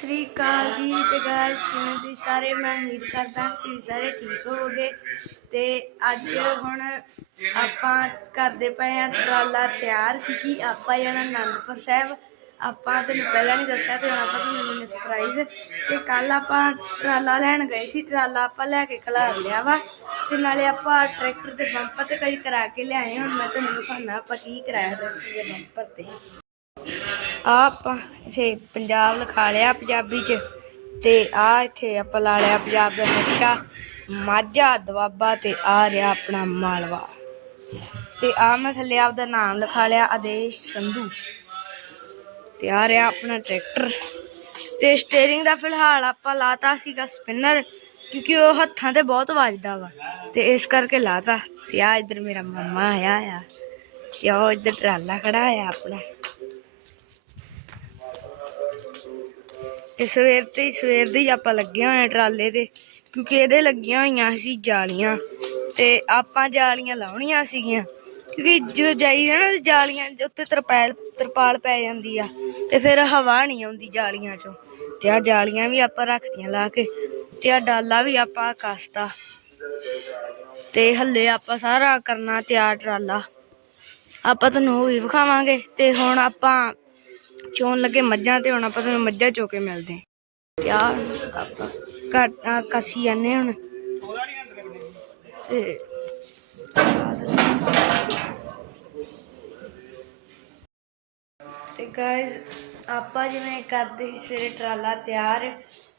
ਸ੍ਰੀ ਅਕਾਲ ਜੀ ਤੇ ਗਾਇਸ ਕਿਵੇਂ ਤੁਸੀਂ ਸਾਰੇ? ਮੈਂ ਉਮੀਦ ਕਰਦਾ ਤੁਸੀਂ ਸਾਰੇ ਠੀਕ ਹੋਵੋਗੇ। ਤੇ ਅੱਜ ਹੁਣ ਆਪਾਂ ਕਰਦੇ ਪਏ ਆ ਟਰਾਲਾ ਤਿਆਰ, ਕਿਉਂਕਿ ਆਪਾਂ ਜਾਣਾ ਅਨੰਦਪੁਰ ਸਾਹਿਬ। ਆਪਾਂ ਤੈਨੂੰ ਪਹਿਲਾਂ ਨਹੀਂ ਦੱਸਿਆ, ਤੇ ਹੁਣ ਆਪਾਂ ਤੁਹਾਨੂੰ ਦਿੰਦੇ ਸਰਪ੍ਰਾਈਜ਼ ਤੇ ਕੱਲ ਆਪਾਂ ਟਰਾਲਾ ਲੈਣ ਗਏ ਸੀ, ਟਰਾਲਾ ਆਪਾਂ ਲੈ ਕੇ ਖਲਾਰ ਲਿਆ ਵਾ। ਤੇ ਨਾਲੇ ਆਪਾਂ ਟਰੈਕਟਰ ਦੇ ਬੰਪਰ ਤੇ ਕਈ ਕਰਾ ਕੇ ਲਿਆਏ, ਹੁਣ ਮੈਂ ਤੁਹਾਨੂੰ ਦਿਖਾਉਣਾ ਆਪਾਂ ਕੀ ਕਰਾਇਆ ਟਰੈਕਟਰ ਦੇ ਬੰਪਰ ਤੇ। ਆ ਆਪਾਂ ਇਥੇ ਪੰਜਾਬ ਲਿਖਾ ਲਿਆ ਪੰਜਾਬੀ ਚ ਤੇ ਆ ਇੱਥੇ ਆਪਾਂ ਲਾ ਲਿਆ ਪੰਜਾਬ ਦਾ ਨਕਸ਼ਾ, ਮਾਝਾ ਦਵਾਬਾ ਤੇ ਆ ਰਿਹਾ ਆਪਣਾ ਮਾਲਵਾ। ਤੇ ਆ ਮੈਂ ਥੱਲੇ ਆਪਦਾ ਨਾਮ ਲਿਖਾ ਲਿਆ, ਆਦੇਸ਼ ਸੰਧੂ। ਤੇ ਆ ਰਿਹਾ ਆਪਣਾ ਟਰੈਕਟਰ। ਤੇ ਸਟੀਅਰਿੰਗ ਦਾ ਫਿਲਹਾਲ ਆਪਾਂ ਲਾਤਾ ਸੀਗਾ ਸਪਿਨਰ ਕਿਉਂਕਿ ਉਹ ਹੱਥਾਂ ਤੇ ਬਹੁਤ ਵੱਜਦਾ ਵਾ। ਤੇ ਇਸ ਕਰਕੇ ਲਾਤਾ। ਤੇ ਆ ਇੱਧਰ ਮੇਰਾ ਮੰਮਾ ਆਇਆ ਆ। ਤੇ ਉਹ ਇੱਧਰ ਟਰਾਲਾ ਖੜਾ ਆ ਆਪਣਾ। ਇਹ ਸਵੇਰ ਤੇ ਸਵੇਰ ਦੇ ਹੀ ਆਪਾਂ ਲੱਗੇ ਹੋਏ ਆ ਟਰਾਲੇ ਤੇ, ਕਿਉਂਕਿ ਇਹਦੇ ਲੱਗੀਆਂ ਹੋਈਆਂ ਸੀ ਜਾਲੀਆਂ ਤੇ ਆਪਾਂ ਜਾਲੀਆਂ ਲਾਉਣੀਆਂ ਸੀਗੀਆਂ। ਕਿਉਂਕਿ ਜਦੋਂ ਜਾਈਦਾ ਨਾ ਜਾਲੀਆਂ ਦੇ ਉੱਤੇ ਤਰਪਾਲ ਤਰਪਾਲ ਪੈ ਜਾਂਦੀ ਆ ਤੇ ਫਿਰ ਹਵਾ ਨਹੀਂ ਆਉਂਦੀ ਜਾਲੀਆਂ ਚੋਂ। ਤੇ ਆ ਜਾਲੀਆਂ ਵੀ ਆਪਾਂ ਰੱਖਤੀਆਂ ਲਾ ਕੇ ਤੇ ਆ ਡਾਲਾ ਵੀ ਆਪਾਂ ਕਸਤਾ। ਤੇ ਹੱਲੇ ਆਪਾਂ ਸਾਰਾ ਕਰਨਾ ਤਿਆਰ ਟਰਾਲਾ। ਆਪਾਂ ਤੁਹਾਨੂੰ ਉਹ ਵੀ ਵਿਖਾਵਾਂਗੇ ਤੇ ਹੁਣ ਆਪਾਂ ਚੋਣ ਲੱਗੇ ਮੱਝਾਂ ਤੇ ਹੁਣ ਆਪਾਂ ਤੁਹਾਨੂੰ ਮੱਝਾਂ ਚੋ ਕੇ ਮਿਲਦੇ ਹਾਂ। ਤੇ ਆਹ ਆਪਾਂ ਘੱਟ ਆਹ ਜਾਂਦੇ ਹੁਣ। ਤੇ ਤੇ ਗਾਇਜ਼ ਆਪਾਂ ਜਿਵੇਂ ਕਰਦੇ ਸੀ ਸਵੇਰੇ ਟਰਾਲਾ ਤਿਆਰ,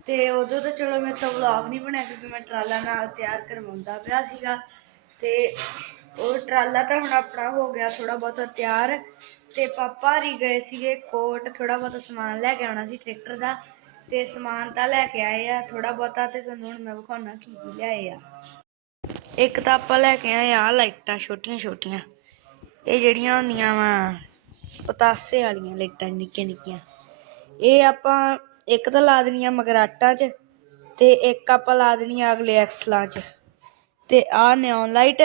ਤੇ ਉਦੋਂ ਤਾਂ ਚਲੋ ਮੈਂ ਤਾਂ ਵਲੌਗ ਨਹੀਂ ਬਣਾਇਆ ਕਿਉਂਕਿ ਮੈਂ ਟਰਾਲਾ ਨਾਲ ਤਿਆਰ ਕਰਵਾਉਂਦਾ ਪਿਆ ਸੀਗਾ। ਤੇ ਉਹ ਟਰਾਲਾ ਤਾਂ ਹੁਣ ਆਪਣਾ ਹੋ ਗਿਆ ਥੋੜਾ ਬਹੁਤਾ ਤਿਆਰ। ਤੇ ਪਾਪਾ ਹਰੀ ਗਏ ਸੀਗੇ ਕੋਟ ਥੋੜਾ ਬਹੁਤਾ ਸਮਾਨ ਲੈ ਕੇ ਆਉਣਾ ਸੀ ਟਰੈਕਟਰ ਦਾ ਤੇ ਸਮਾਨ ਤਾਂ ਲੈ ਕੇ ਆਏ ਆ ਥੋੜਾ ਬਹੁਤਾ ਤੇ ਤੁਹਾਨੂੰ ਹੁਣ ਮੈਂ ਵਿਖਾਉਣਾ ਕੀ ਕੀ ਲਿਆਏ ਆ। ਇੱਕ ਤਾਂ ਆਪਾਂ ਲੈ ਕੇ ਆਏ ਆ ਲਾਈਟਾਂ ਛੋਟੀਆਂ ਛੋਟੀਆਂ, ਇਹ ਜਿਹੜੀਆਂ ਹੁੰਦੀਆਂ ਵਾ ਪਤਾਸੇ ਵਾਲੀਆਂ ਲਾਈਟਾਂ ਨਿੱਕੀਆਂ ਨਿੱਕੀਆਂ। ਇਹ ਆਪਾਂ ਇੱਕ ਤਾਂ ਲਾ ਦੇਣੀਆਂ ਮਗਰਾਟਾਂ 'ਚ ਤੇ ਇੱਕ ਆਪਾਂ ਲਾ ਦੇਣੀ ਆ ਅਗਲੇ ਐਕਸਲਾਂ 'ਚ ਤੇ ਆਹ ਨਿਓਨ ਲਾਈਟ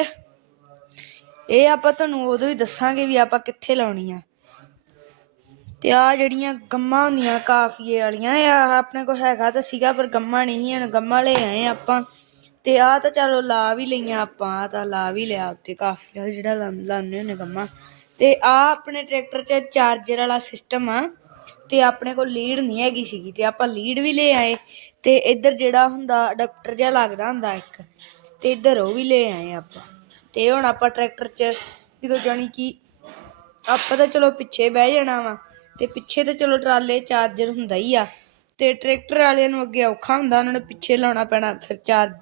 ਇਹ ਆਪਾਂ ਤੁਹਾਨੂੰ ਉਦੋਂ ਹੀ ਦੱਸਾਂਗੇ ਵੀ ਆਪਾਂ ਕਿੱਥੇ ਲਾਉਣੀ ਆ। ਤੇ ਆ ਜਿਹੜੀਆਂ ਗੰਮਾਂ ਹੁੰਦੀਆਂ ਕਾਫੀਏ ਵਾਲੀਆਂ, ਇਹ ਆਹ ਆਪਣੇ ਕੋਲ ਹੈਗਾ ਤਾਂ ਸੀਗਾ, ਪਰ ਗੰਮਾਂ ਨਹੀਂ ਹਨ ਹੁਣ ਗੰਮਾਂ ਲੈ ਆਏ ਆਪਾਂ। ਤੇ ਆ ਤਾਂ ਚਲੋ ਲਾ ਵੀ ਲਈਆਂ ਆਪਾਂ, ਆਹ ਤਾਂ ਲਾ ਵੀ ਲਿਆ ਉੱਤੇ ਕਾਫੀ ਜਿਹੜਾ ਲਾ- ਲਾਉਂਦੇ ਹੁੰਦੇ ਗੰਮਾਂ। ਤੇ ਆ ਆਪਣੇ ਟਰੈਕਟਰ 'ਚ ਚਾਰਜਰ ਵਾਲਾ ਸਿਸਟਮ ਆ, ਤੇ ਆਪਣੇ ਕੋਲ ਲੀਡ ਨਹੀਂ ਹੈਗੀ ਸੀਗੀ, ਤੇ ਆਪਾਂ ਲੀਡ ਵੀ ਲੈ ਆਏ। ਤੇ ਇੱਧਰ ਜਿਹੜਾ ਹੁੰਦਾ ਅਡਾਪਟਰ ਜਿਹਾ ਲੱਗਦਾ ਹੁੰਦਾ ਇੱਕ, ਤੇ ਇੱਧਰ ਉਹ ਵੀ ਲੈ ਆਏ ਆਪਾਂ। ਤੇ ਹੁਣ ਆਪਾਂ ਟਰੈਕਟਰ 'ਚ ਜਦੋਂ ਜਾਣੀ ਕਿ ਆਪਾਂ ਤਾਂ ਚਲੋ ਪਿੱਛੇ ਬਹਿ ਜਾਣਾ ਵਾ ਤੇ ਪਿੱਛੇ ਤਾਂ ਚਲੋ ਟਰਾਲੇ ਚਾਰਜਰ ਹੁੰਦਾ ਹੀ ਆ ਤੇ ਟਰੈਕਟਰ ਵਾਲਿਆਂ ਨੂੰ ਅੱਗੇ ਔਖਾ ਹੁੰਦਾ, ਉਹਨਾਂ ਨੂੰ ਪਿੱਛੇ ਲਾਉਣਾ ਪੈਣਾ, ਫਿਰ ਚਾਰ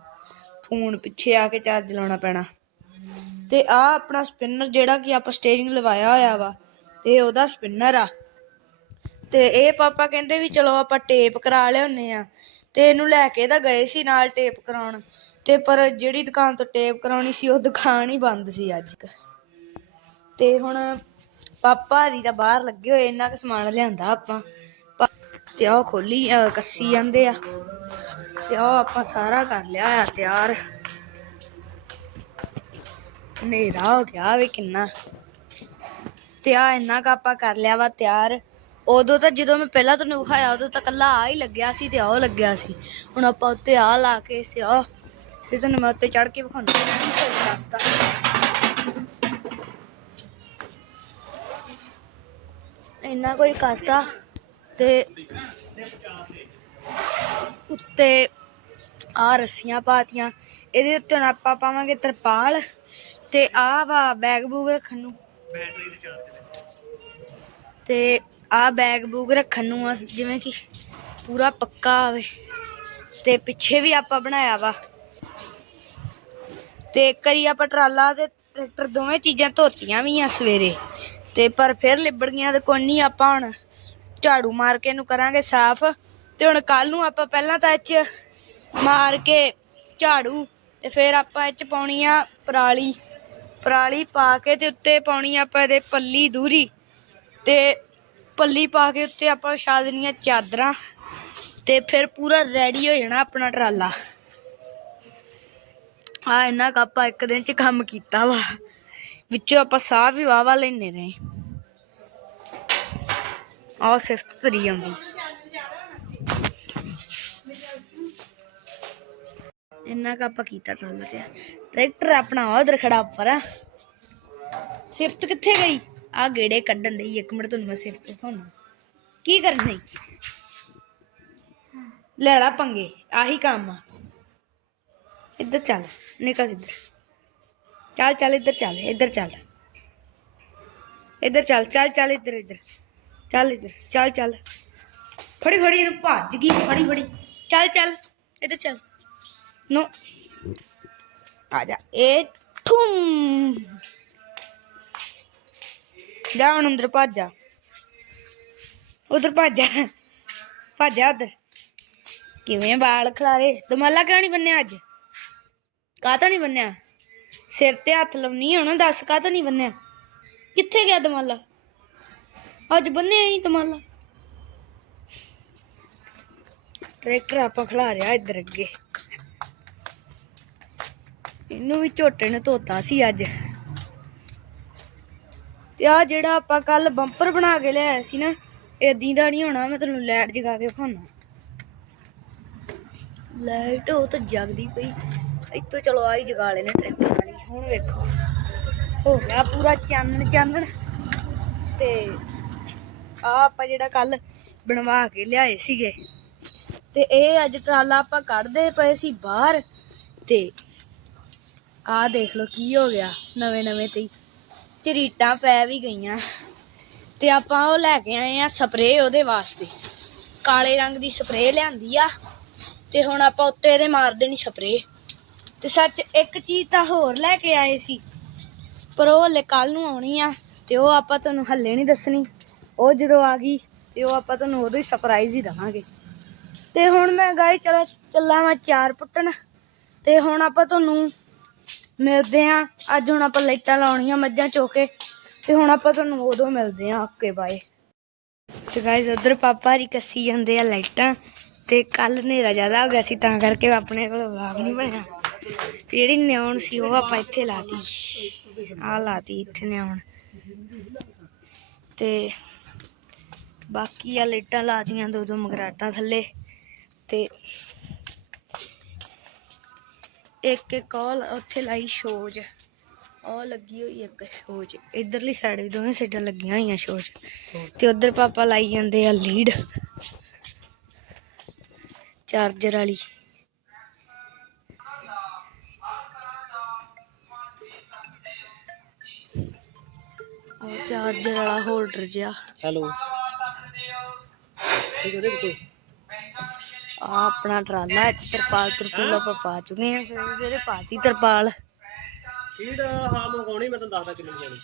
ਫੋਨ ਪਿੱਛੇ ਆ ਕੇ ਚਾਰਜ ਲਾਉਣਾ ਪੈਣਾ। ਤੇ ਆ ਆਪਣਾ ਸਪਿਨਰ ਜਿਹੜਾ ਕਿ ਆਪਾਂ ਸਟੀਅਰਿੰਗ ਲਵਾਇਆ ਹੋਇਆ ਵਾ, ਇਹ ਉਹਦਾ ਸਪਿਨਰ ਆ। ਤੇ ਇਹ ਪਾਪਾ ਕਹਿੰਦੇ ਵੀ ਚਲੋ ਆਪਾਂ ਟੇਪ ਕਰਾ ਲਿਆਉਨੇ ਆ ਤੇ ਇਹਨੂੰ ਲੈ ਕੇ ਤਾਂ ਗਏ ਸੀ ਨਾਲ ਟੇਪ ਕਰਾਉਣ। ਤੇ ਪਰ ਜਿਹੜੀ ਦੁਕਾਨ ਤੋਂ ਟੇਪ ਕਰਾਉਣੀ ਸੀ, ਉਹ ਦੁਕਾਨ ਹੀ ਬੰਦ ਸੀ ਅੱਜ ਕ। ਤੇ ਹੁਣ ਪਾਪਾ ਹਰੀ ਦਾ ਬਾਹਰ ਲੱਗੇ ਹੋਏ, ਇੰਨਾ ਕੁ ਸਮਾਨ ਲਿਆਂਦਾ ਆਪਾਂ। ਤੇ ਉਹ ਖੋਲੀ ਕੱਸੀ ਜਾਂਦੇ ਆ। ਤੇ ਉਹ ਆਪਾਂ ਸਾਰਾ ਕਰ ਲਿਆ ਆ ਤਿਆਰ। ਹਨੇਰਾ ਹੋ ਗਿਆ ਵੇ ਕਿੰਨਾ। ਤੇ ਆ ਇੰਨਾ ਕੁ ਆਪਾਂ ਕਰ ਲਿਆ ਵਾ ਤਿਆਰ। ਉਦੋਂ ਤਾਂ ਜਦੋਂ ਮੈਂ ਪਹਿਲਾਂ ਤੁਹਾਨੂੰ ਵਿਖਾਇਆ, ਉਦੋਂ ਤਾਂ ਕੱਲਾ ਆ ਹੀ ਲੱਗਿਆ ਸੀ ਤੇ ਉਹ ਲੱਗਿਆ ਸੀ। ਹੁਣ ਆਪਾਂ ਉੱਤੇ ਆ ਲਾ ਕੇ ਸਿਆ ਤੇ ਤੁਹਾਨੂੰ ਮੈਂ ਉੱਤੇ ਚੜ ਕੇ ਵਿਖਾਉਂਦਾ ਰਸਤਾ ਇੰਨਾ ਕੋਈ ਕਾਸਤਾ ਤੇ ਉੱਤੇ ਆ ਰੱਸੀਆਂ ਪਾਤੀਆਂ, ਇਹਦੇ ਉੱਤੇ ਹੁਣ ਆਪਾਂ ਪਾਵਾਂਗੇ ਤਰਪਾਲ ਤੇ ਆ ਵਾ ਬੈਗ ਬੂਗ ਰੱਖਣ ਨੂੰ। ਤੇ ਆ ਬੈਗ ਬੂਗ ਰੱਖਣ ਨੂੰ ਆ, ਜਿਵੇਂ ਕਿ ਪੂਰਾ ਪੱਕਾ ਆਵੇ। ਤੇ ਪਿੱਛੇ ਵੀ ਆਪਾਂ ਬਣਾਇਆ ਵਾ। ਤੇ ਕਰੀ ਆਪਾਂ ਟਰਾਲਾ ਤੇ ਟਰੈਕਟਰ ਦੋਵੇਂ ਚੀਜ਼ਾਂ ਧੋਤੀਆਂ ਵੀ ਆ ਸਵੇਰੇ। ਤੇ ਪਰ ਫਿਰ ਲਿਬੜ ਗਈਆਂ ਤੇ ਕੋਈ ਨਹੀਂ ਆਪਾਂ ਹੁਣ ਝਾੜੂ ਮਾਰ ਕੇ ਇਹਨੂੰ ਕਰਾਂਗੇ ਸਾਫ਼। ਤੇ ਹੁਣ ਕੱਲ ਨੂੰ ਆਪਾਂ ਪਹਿਲਾਂ ਤਾਂ ਇਹ 'ਚ ਮਾਰ ਕੇ ਝਾੜੂ ਤੇ ਫਿਰ ਆਪਾਂ ਇਹ 'ਚ ਪਾਉਣੀ ਆ ਪਰਾਲੀ। ਪਰਾਲੀ ਪਾ ਕੇ ਤੇ ਉੱਤੇ ਪਾਉਣੀ ਆਪਾਂ ਇਹਦੇ ਪੱਲੀ ਦੂਰੀ। ਤੇ ਪੱਲੀ ਪਾ ਕੇ ਉੱਤੇ ਆਪਾਂ ਛਾ ਦੇਣੀਆਂ ਚਾਦਰਾਂ। ਤੇ ਫਿਰ ਪੂਰਾ ਰੈਡੀ ਹੋ ਜਾਣਾ ਆਪਣਾ ਟਰਾਲਾ। ਆ ਇੰਨਾ ਕ ਆਪਾਂ ਇੱਕ ਦਿਨ ਚ ਕੰਮ ਕੀਤਾ ਵਾ। ਵਿੱਚੋਂ ਆਪਾਂ ਸਾਹ ਵੀ ਵਾਵਾ ਲੈਨੇ ਰਹੇ। ਆ ਸਿਫਤ ਤਰੀ ਆਉਂਦੀ। ਇੰਨਾ ਕ ਆਪਾਂ ਕੀਤਾ ਟਰਾਲਾ ਤੇ। ਟਰੈਕਟਰ ਆਪਣਾ ਉਧਰ ਖੜਾ ਉੱਪਰ ਆ। ਸਿਫਤ ਕਿੱਥੇ ਗਈ? ਆ ਗੇੜੇ ਕੱਢਣ ਲਈ। ਇੱਕ ਮਿੰਟ ਤੁਹਾਨੂੰ ਮੈਂ ਸਿਫਤ ਦਿਖਾਉਣਾ। ਕੀ ਕਰਨੀ ਲੈ ਲੈ ਪੰਗੇ। ਆਹੀ ਕੰਮ ਆ। ਇੱਧਰ ਚੱਲ, ਨਿਕਲ ਇੱਧਰ। ਚੱਲ ਚੱਲ ਇੱਧਰ ਚੱਲ ਇੱਧਰ ਚੱਲ। ਇੱਧਰ ਚੱਲ ਚੱਲ ਚੱਲ ਇੱਧਰ ਇੱਧਰ। ਚੱਲ ਇੱਧਰ, ਚੱਲ ਚੱਲ। ਫੜੀ ਫੜੀ, ਇਹਨੂੰ ਭੱਜ ਗਈ, ਫੜੀ ਫੜੀ। ਚੱਲ ਚੱਲ, ਇੱਧਰ ਚੱਲ। ਨੋ। ਆ ਜਾ, ਇਹ ਠੁਮ ਜਾ ਹੁਣ ਅੰਦਰ ਭੱਜ ਜਾ। ਉਧਰ ਭੱਜ ਜਾ। ਭੱਜ ਜਾ ਉਧਰ। ਕਿਵੇਂ ਬਾਲ ਖਲਾਰੇ? ਦਮਾਲਾ ਕਿਉਂ ਨਹੀਂ ਬੰਨਿਆ ਅੱਜ? ਕਾਹ ਤਾਂ ਨਹੀਂ ਬੰਨਿਆ? ਸਿਰ ਤੇ ਹੱਥ ਲਾਉਣੀ ਹੁਣ ਦੱਸ ਕਾਹਤੋਂ ਨਹੀਂ ਬੰਨਿਆ? ਕਿੱਥੇ ਗਿਆ ਦਮਾਲਾ? ਅੱਜ ਬੰਨਿਆ ਨਹੀਂ ਦਮਾਲਾ। ਟਰੈਕਟਰ ਆਪਾਂ ਖਲਾ ਰਿਆ ਇੱਧਰ ਅੱਗੇ। ਇਹਨੂੰ ਵੀ ਝੋਟੇ ਨੇ ਧੋਤਾ ਸੀ ਅੱਜ। ਤੇ ਆ ਜਿਹੜਾ ਆਪਾਂ ਕੱਲ ਬੰਪਰ ਬਣਾ ਕੇ ਲਿਆਇਆ ਸੀ ਨਾ ਏਦੀ ਦਾ ਨਹੀਂ ਹੋਣਾ, ਮੈਂ ਤੁਹਾਨੂੰ ਲਾਈਟ ਜਗਾ ਕੇ ਵਿਖਾਉਣਾ। ਲਾਈਟ ਉਹ ਤਾਂ ਜਗਦੀ ਪਈ। ਇੱਥੋਂ ਚਲੋ ਆਈ ਜਗਾ ਲੈਨੇ ਟਰੈਕਟਰ ਵਾਲੀ। ਹੁਣ ਵੇਖੋ। ਹੋ ਗਿਆ ਪੂਰਾ ਚਾਨਣ ਚਾਨਣ। ਤੇ ਆ ਆਪਾਂ ਜਿਹੜਾ ਕੱਲ ਬਣਵਾ ਕੇ ਲਿਆਏ ਸੀਗੇ। ਤੇ ਇਹ ਅੱਜ ਟਰਾਲਾ ਆਪਾਂ ਕੱਢਦੇ ਪਏ ਸੀ ਬਾਹਰ। ਤੇ ਆਹ ਦੇਖ ਲਓ ਕੀ ਹੋ ਗਿਆ, ਨਵੇਂ ਨਵੇਂ ਤੇ ਹੀ। ਝਰੀਟਾਂ ਪੈ ਵੀ ਗਈਆਂ। ਤੇ ਆਪਾਂ ਉਹ ਲੈ ਕੇ ਆਏ ਆ ਸਪਰੇਅ ਉਹਦੇ ਵਾਸਤੇ। ਕਾਲੇ ਰੰਗ ਦੀ ਸਪਰੇਅ ਲਿਆਂਦੀ ਆ। ਤੇ ਹੁਣ ਆਪਾਂ ਉੱਤੇ ਇਹਦੇ ਮਾਰ ਦੇਣੀ ਸਪਰੇਅ। ਤੇ ਸੱਚ ਇੱਕ ਚੀਜ਼ ਤਾਂ ਹੋਰ ਲੈ ਕੇ ਆਏ ਸੀ। ਪਰ ਉਹ ਹਲੇ ਕੱਲ ਨੂੰ ਆਉਣੀ ਆ ਤੇ ਉਹ ਆਪਾਂ ਤੁਹਾਨੂੰ ਹੱਲੇ ਨਹੀਂ ਦੱਸਣੀ। ਉਹ ਜਦੋਂ ਆ ਗਈ ਤੇ ਉਹ ਆਪਾਂ ਤੁਹਾਨੂੰ ਉਦੋਂ ਹੀ ਸਰਪ੍ਰਾਈਜ਼ ਹੀ ਦਵਾਂਗੇ। ਤੇ ਹੁਣ ਮੈਂ ਗਾਈ ਚਲਾ ਚੱਲਾਂ ਮੈਂ ਚਾਰ ਪੁੱਟਣ। ਤੇ ਹੁਣ ਆਪਾਂ ਤੁਹਾਨੂੰ ਮਿਲਦੇ ਆ। ਅੱਜ ਹੁਣ ਆਪਾਂ ਲਾਈਟਾਂ ਲਾਉਣੀਆਂ ਮੱਝਾਂ ਚੋਕੇ। ਤੇ ਹੁਣ ਆਪਾਂ ਤੁਹਾਨੂੰ ਉਦੋਂ ਮਿਲਦੇ ਆ ਓਕੇ ਬਾਏ। ਤੇ ਗਾਇਸ ਉਧਰ ਪਾਪਾ ਜੀ ਕੱਸੀ ਜਾਂਦੇ ਆ ਲਾਈਟਾਂ। ਤੇ ਕੱਲ ਹਨੇਰਾ ਜ਼ਿਆਦਾ ਹੋ ਗਿਆ ਸੀ ਤਾਂ ਕਰਕੇ ਆਪਣੇ ਕੋਲ ਵਲੌਗ ਨਹੀਂ ਬਣਿਆ। ਜਿਹੜੀ ਨਿਆਉਣ ਸੀ ਉਹ ਆਪਾਂ ਇੱਥੇ ਲਾਤੀ ਆ ਲਾਤੀ ਇੱਥੇ ਨਿਆਉਣ ਤੇ ਬਾਕੀ ਆ ਲਾਈਟਾਂ ਲਾਤੀਆਂ ਦੋ ਦੋ ਮਗਰਾਟਾਂ ਥੱਲੇ। ਤੇ ਇੱਕ ਇੱਕ ਕਾਲ ਉੱਥੇ ਲਾਈ ਸ਼ੋਜ। ਉਹ ਲੱਗੀ ਹੋਈ ਇੱਕ ਸ਼ੋਜ। ਇਧਰਲੀ ਸਾਈਡ ਵੀ ਦੋਵੇਂ ਸਾਈਡਾਂ ਲੱਗੀਆਂ ਹੋਈਆਂ ਸ਼ੋਜ। ਤੇ ਉਧਰ ਪਾਪਾ ਲਾਈ ਜਾਂਦੇ ਆ ਲੀਡ ਚਾਰਜਰ ਵਾਲੀ। ਚਾਰਜਰ ਵਾਲਾ ਹੋਲਡਰ ਜਿਹਾ। ਹੈਲੋ। ਠੀਕ ਹੈ ਦੇਖੋ ਆ ਆਪਣਾ ਟਰਾਲਾ ਹੈ, ਤਰਪਾਲ ਤਰਪੂਲ ਆਪਾਂ ਪਾ ਚੁੱਕੇ ਆ ਸਵੇਰੇ ਪਾਤੀ ਤਰਪਾਲ। ਇਹਦਾ ਹਾਂ ਮੰਗਾਉਣੀ ਮੈਂ ਤੁਹਾਨੂੰ ਦੱਸਦਾ ਕਿੰਨੀ ਮੰਗਾਉਣੀ